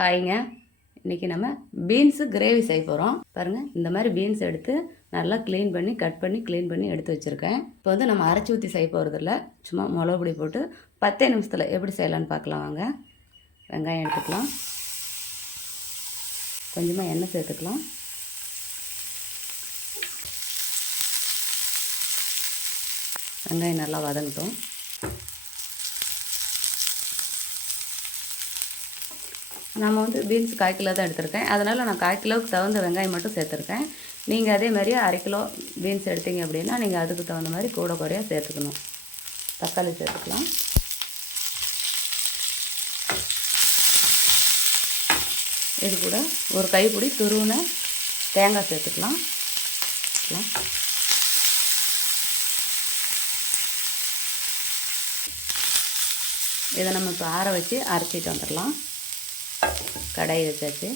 ஹாய்ங்க. இன்றைக்கி நம்ம beans gravy செய்ய போகிறோம் பாருங்கள் இந்த மாதிரி பீன்ஸ் எடுத்து நல்லா க்ளீன் பண்ணி கட் பண்ணி க்ளீன் பண்ணி எடுத்து வச்சுருக்கேன். இப்போ வந்து நம்ம அரைச்சி ஊற்றி செய்ய போகிறதில்ல சும்மா மிளகு பொடி போட்டு பத்தே நிமிஷத்தில் எப்படி செய்யலான்னு பார்க்கலாம் வாங்க. வெங்காயம் எடுத்துக்கலாம். கொஞ்சமாக எண்ணெய் சேர்த்துக்கலாம். வெங்காயம் நல்லா வதங்கட்டும். நம்ம வந்து பீன்ஸ் கால் கிலோ தான் எடுத்திருக்கேன். அதனால் நான் கால் கிலோவுக்கு தகுந்த வெங்காயம் மட்டும் சேர்த்துருக்கேன். நீங்கள் அதே மாதிரி அரை கிலோ பீன்ஸ் எடுத்தீங்க அப்படின்னா நீங்கள் அதுக்கு தகுந்த மாதிரி கூட குறையாக சேர்த்துக்கணும். தக்காளி சேர்த்துக்கலாம். இது கூட ஒரு கைப்பிடி துருவின தேங்காய் சேர்த்துக்கலாம். இதை நம்ம இப்போ ஆற வச்சு அரைச்சிட்டு வந்துடலாம். கடாய் வச்சாச்சு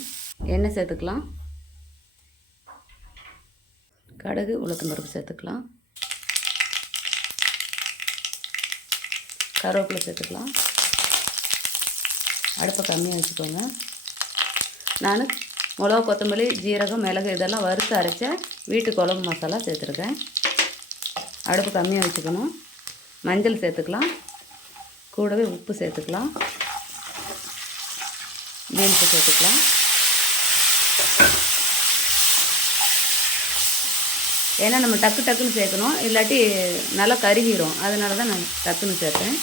எண்ணெய் சேர்த்துக்கலாம். கடுகு உளுத்தம்பருப்பு சேர்த்துக்கலாம். கருவேப்பிலை சேர்த்துக்கலாம். அடுப்பை கம்மியாக வச்சுக்கோங்க. நான் மிளகா கொத்தமல்லி ஜீரகம் மிளகு இதெல்லாம் வறுத்து அரைச்ச வீட்டு குழம்பு மசாலா சேர்த்துருக்கேன். அடுப்பு கம்மியாக வச்சுக்கணும். மஞ்சள் சேர்த்துக்கலாம். கூடவே உப்பு சேர்த்துக்கலாம். பீன்ஸை சேர்த்துக்கலாம். ஏன்னா நம்ம டக்கு டக்குன்னு சேர்க்கணும். இல்லாட்டி நல்லா கருகிரும். அதனால தான் நான் டக்குன்னு சேர்த்தேன்.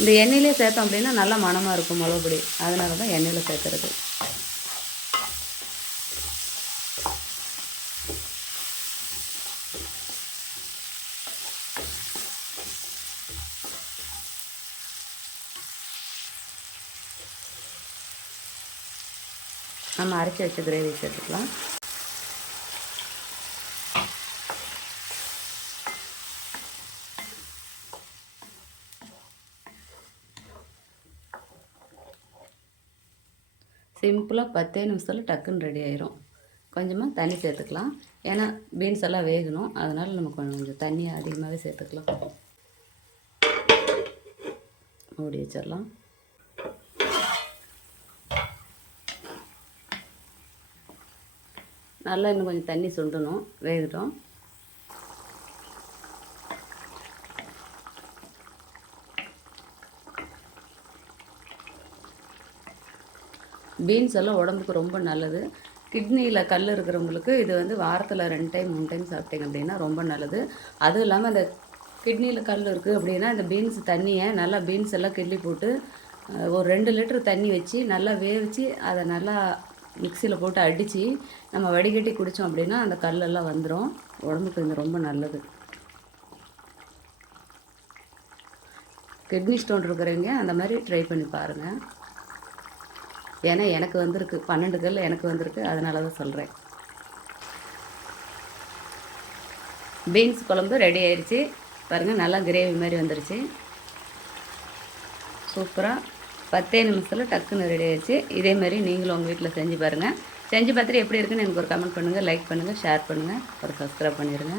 இந்த எண்ணெயிலே சேர்த்தோம் அப்படின்னா நல்லா மணமாக இருக்கும் மிளகுபடி. அதனால தான் எண்ணெயில் சேர்க்குறது. நம்ம அரைச்சி வச்ச கிரேவி சேர்த்துக்கலாம். சிம்பிளாக பத்தே நிமிஷத்தில் டக்குன்னு ரெடி ஆயிரும். கொஞ்சமாக தண்ணி சேர்த்துக்கலாம். ஏன்னா பீன்ஸ் எல்லாம் வேகணும். அதனால் நம்ம கொஞ்சம் கொஞ்சம் தண்ணி அதிகமாகவே சேர்த்துக்கலாம். மூடி வச்சிடலாம். நல்லா இன்னும் கொஞ்சம் தண்ணி சுண்டணும் வேகட்டும். பீன்ஸ் எல்லாம் உடம்புக்கு ரொம்ப நல்லது. கிட்னியில் கல் இருக்கிறவங்களுக்கு இது வந்து வாரத்தில் ரெண்டு டைம் மூணு டைம் சாப்பிட்டீங்க அப்படின்னா ரொம்ப நல்லது. அதுவும் இல்லாமல் அந்த கிட்னியில் கல் இருக்குது அப்படின்னா இந்த பீன்ஸ் தண்ணியை நல்லா பீன்ஸ் எல்லாம் கிள்ளி போட்டு ஒரு ரெண்டு லிட்டர் தண்ணி வச்சு நல்லா வேவிச்சு அதை நல்லா மிக்சியில் போட்டு அடித்து நம்ம வடிகட்டி குடித்தோம் அப்படின்னா அந்த கல்லெல்லாம் வந்துடும் உடம்புக்கு இது ரொம்ப நல்லது. கிட்னி ஸ்டோன் இருக்கிறவங்க அந்த மாதிரி ட்ரை பண்ணி பாருங்கள் ஏன்னா எனக்கு வந்திருக்கு. பன்னெண்டு கல் எனக்கு வந்திருக்கு. அதனால தான் சொல்கிறேன் பீன்ஸ் குழம்பு ரெடி ஆயிடுச்சு பாருங்கள் நல்லா கிரேவி மாதிரி வந்துருச்சு. சூப்பராக பத்தே நிமிஷத்தில் டக்குன்னு ரெடி ஆயிடுச்சு. இதே மாதிரி நீங்களும் உங்கள் வீட்டில் செஞ்சு பாருங்கள் செஞ்சு பார்த்துட்டு எப்படி இருக்குன்னு எனக்கு ஒரு கமெண்ட் பண்ணுங்கள் லைக் பண்ணுங்கள் ஷேர் பண்ணுங்கள் ஒரு சப்ஸ்கிரைப் பண்ணிடுங்க.